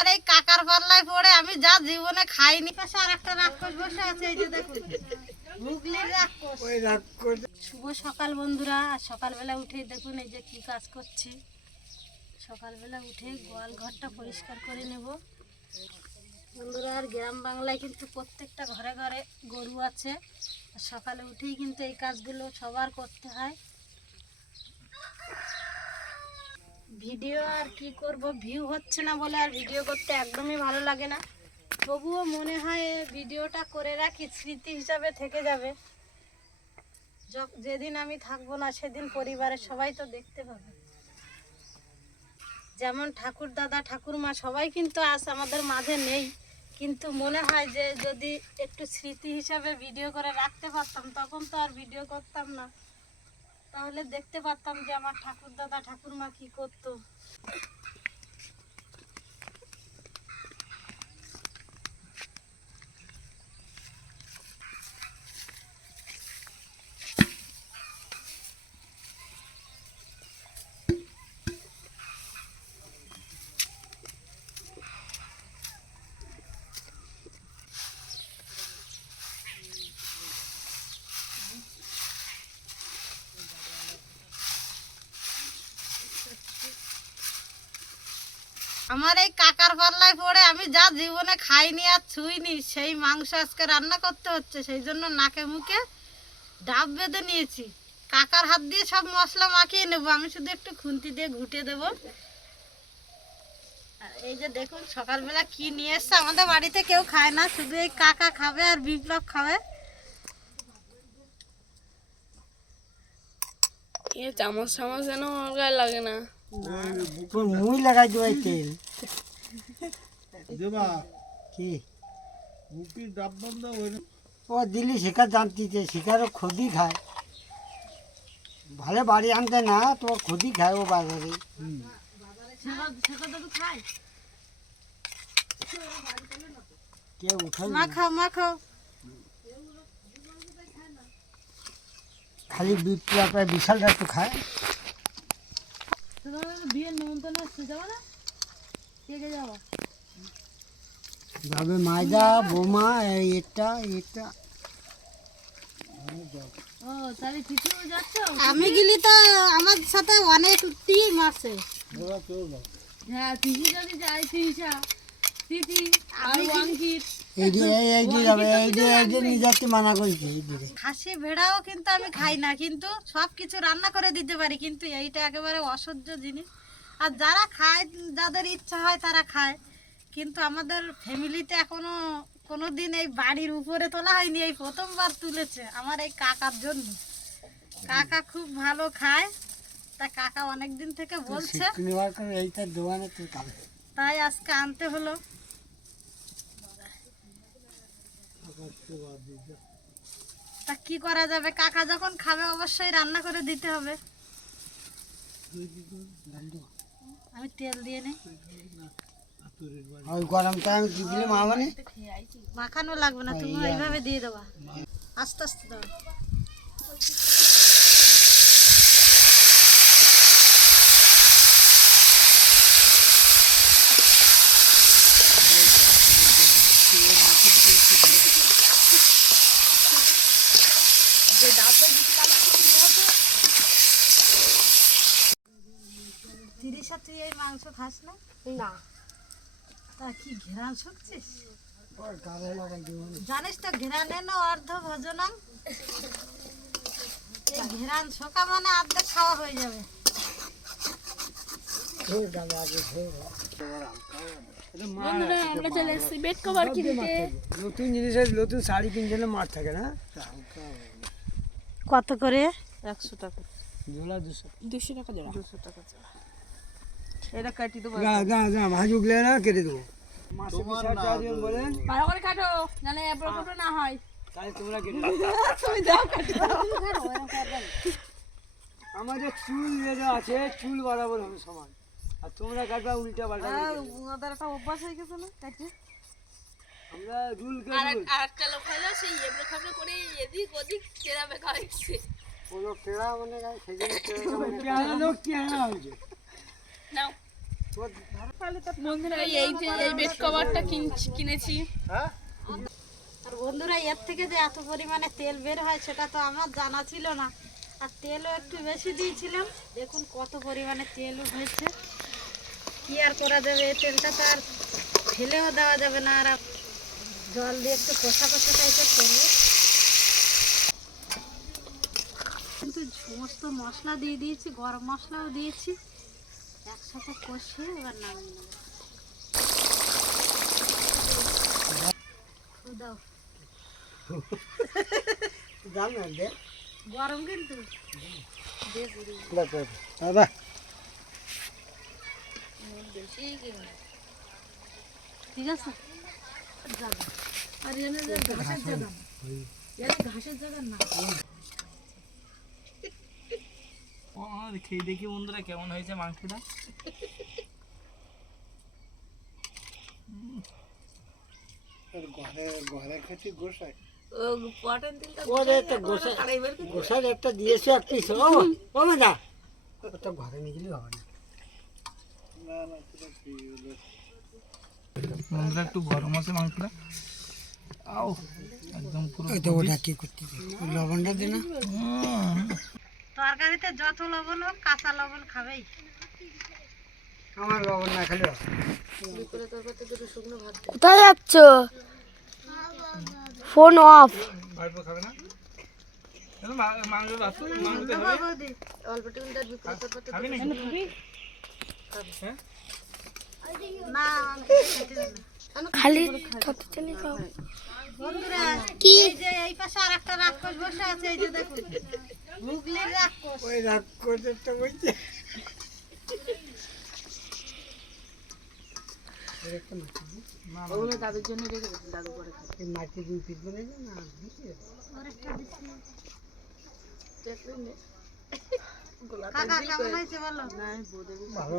আর এই কাকার পাল্লায় পড়ে আমি যা জীবনে খাইনি। পাশে আর একটা রাক্ষস বসে আছে এই যে দেখুন শুভ সকাল বন্ধুরা আর সকালবেলা উঠেই দেখুন এই যে কি কাজ করছি। সকালবেলা উঠে গোয়াল ঘরটা পরিষ্কার করে নেব। বন্ধুরা আর গ্রাম বাংলায় কিন্তু প্রত্যেকটা ঘরে ঘরে গরু আছে। আর সকালে উঠেই কিন্তু এই কাজগুলো সবার করতে হয়। ভিডিও আর কি করব? ভিউ হচ্ছে না বলে আর ভিডিও করতে একদমই ভালো লাগে না। তবুও মনে হয় ভিডিওটা করে রাখি, স্মৃতি হিসাবে থেকে যাবে। যেদিন আমি থাকব না, সেদিন পরিবারের সবাই তো দেখতে পাবে। যেমন ঠাকুর দাদা ঠাকুরমা সবাই কিন্তু আজ আমাদের মাঝে নেই। কিন্তু মনে হয় যে যদি একটু স্মৃতি হিসাবে ভিডিও করে রাখতে পারতাম, তখন তো আর ভিডিও করতাম না। তাহলে দেখতে পারতাম যে আমার ঠাকুর দাদা ঠাকুরমা কি করতো। আমার এই কাকার পাল্লায় পড়ে আমি যা জীবনে খাইনি আর ছুঁইনি, সেই মাংস আজকে রান্না করতে হচ্ছে, সেই জন্য নাকে মুখে ডাব বেঁধে নিয়েছি। কাকার হাত দিয়ে সব মশলা মাখিয়ে নেব, আমি শুধু একটু খুন্তি দিয়ে ঘুটে দেবো। এই যে দেখুন, সকালবেলা কি নিয়ে এসছে, আমাদের বাড়িতে কেউ খায় না, শুধু এই কাকা খাবে আর বিপ্লব খাবে। চামচ চামচ যেন আমার গায়ে লাগে না। তোর মুই লাগাই দেওয়াই তেল। দেবা। কি? মুখি ডাব বন্ধ হয়ে ও দিল্লি শিকার জানতিছে শিকারও খদি খায়। ভালো বাড়ি আনতে না তো খদি খায় ও বাজারে। খালি বিপ্লব বিশালটা একটু খায়। বিয়ের নিমন্ত্রণ আসছে যাব না কে কে যাব যাবে মায়দা বোমা এটা এটা। ও তাহলে কিছু যাচ্ছ আমি গেলি তো আমার সাথে অনেক টিম আছে। হ্যাঁ তুই যদি যাই পিসা খাসি ভেড়াও কিন্তু আমি খাই না কিন্তু সব কিছু রান্না করে দিতে পারি কিন্তু এইটা একেবারে অসহ্য জিনিস। আর যারা খায় যাদের ইচ্ছা হয় তারা খায় কিন্তু আমাদের ফ্যামিলিতে এখনও কোনো দিন এই বাড়ির উপরে তোলা হয়নি এই প্রথমবার তুলেছে আমার এই কাকার জন্য। কাকা খুব ভালো খায় তা কাকা অনেক দিন থেকে বলছে তাই আজকে আনতে হলো। তা কি করা যাবে? কাকা যখন খাবে অবশ্যই রান্না করে দিতে হবে। আমি তেল দিয়ে নিই। ওই গরমটা আমি কি দিলে মা মানে? মাখানো লাগবে না তুমি ওইভাবে দিয়ে দেবা। আস্তে আস্তে দাও। তিরিশা তুই এই মাংস খাস না না তা কি ঘেরান শুকছিস জানিস তো ঘেরানে না অর্ধ ভোজনাং এই ঘেরান শোকা মানে অর্ধেক খাওয়া হয়ে যাবে। আমরা চলে এসেছি বেড কভার কিনতে। নতুন জিনিসের নতুন শাড়ি কিনতে হলে মার থাকে না? কত করে? একশো টাকা। ঝোলা দুশো। দুশো টাকা জোড়া। দুশো টাকা জোড়া। এটা কাটি দেবো ভাজ না কেটে ভালো করে কাটো জানে প্রকল্প না হয়। তাহলে তোমরা কেটে দাও। তুমি দাও আমাদের চুল যেটা আছে চুল বরাবর হবে সমান। আর তোমরা কাটবা উল্টা পাল্টা। ওদের একটা অভ্যাস হয়ে গেছে না কাটি? আর একটা লোক হলো সেই এবড়ো খাবড়ো করে এদিক ওদিক কোনো কেড়া মানে সেদিন কেড়া লোক কেড়া হয়েছে? নাও। বন্ধুরা এই যে এই বেড কভারটা কিনেছি আর বন্ধুরা এর থেকে যে এত পরিমাণে তেল বের হয় সেটা তো আমার জানা ছিল না। আর তেলও একটু বেশি দিয়েছিলাম। দেখুন কত পরিমাণে তেল হয়েছে। কি আর করা যাবে? তেলটা তো আর ফেলেও দেওয়া যাবে না আর জল দিয়ে একটু কষা কষা টাইপের করব। কিন্তু সমস্ত মশলা দিয়ে দিয়েছি গরম মশলাও দিয়েছি। একসাথে কষিয়ে এবার নামিয়ে নেব। দাও গরম কিন্তু। দাদা। ঠিক আছে? জায়গা আর এনে যে ঘাসের জায়গা না এনে ঘাসের জায়গা না খেয়ে দেখি বন্ধুরা কেমন হয়েছে মাংসটা ওরে একটা গোসা গোসার একটা দিয়েছে এক পিস ও ও না ওটা ঘরে নিয়ে গেলে হবে না। বন্ধুরা একটু গরম আছে মাংসটা। আও একদম পুরো তো ওটা কি করতে লবণটা দে না। তরকারিতে যত লবণ হোক কাঁচা লবণ খাবেই। আমার লবণ না খেলে কোথায় যাচ্ছ? Phone off. অল্প খাবে না? কেন খালি খাতে চলে যাও বন্ধুরা কি যে এই পাশে আর একটা রাক্ষস বসে আছে এই যে দেখুন হুগলির রাক্ষস। ওই করতে তো মাটি দুই পিস না বলো? ভালো।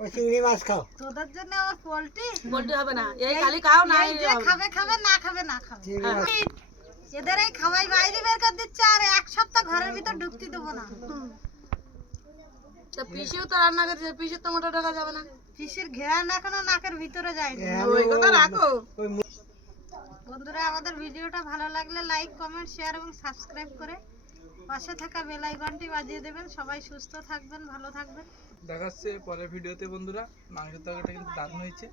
ওই চিংড়ি মাছ খাও। তোদের জন্য পোলট্রি? হবে না। এই খালি খাও না এই খাবে খাবে না খাবে না খাবে। এদের এই খাওয়াই বাইরে বের করে দিচ্ছে আর এক সপ্তাহ ঘরের ভিতর ঢুকতে দেবো না। তো পিসেও তো রান্না করছে পিসের তো মোটা ঢোকা যাবে না। ঘেরান এখনও নাকের ভিতরে যায়নি। ওই কথা রাখো। বন্ধুরা আমাদের ভিডিওটা ভালো লাগলে লাইক কমেন্ট শেয়ার এবং সাবস্ক্রাইব করে পাশে থাকা বেল আইকনটি বাজিয়ে দেবেন। সবাই সুস্থ থাকবেন ভালো থাকবেন। দেখাচ্ছে পরের ভিডিওতে বন্ধুরা মাংসের তরকারিটা কিন্তু দারুণ হয়েছে।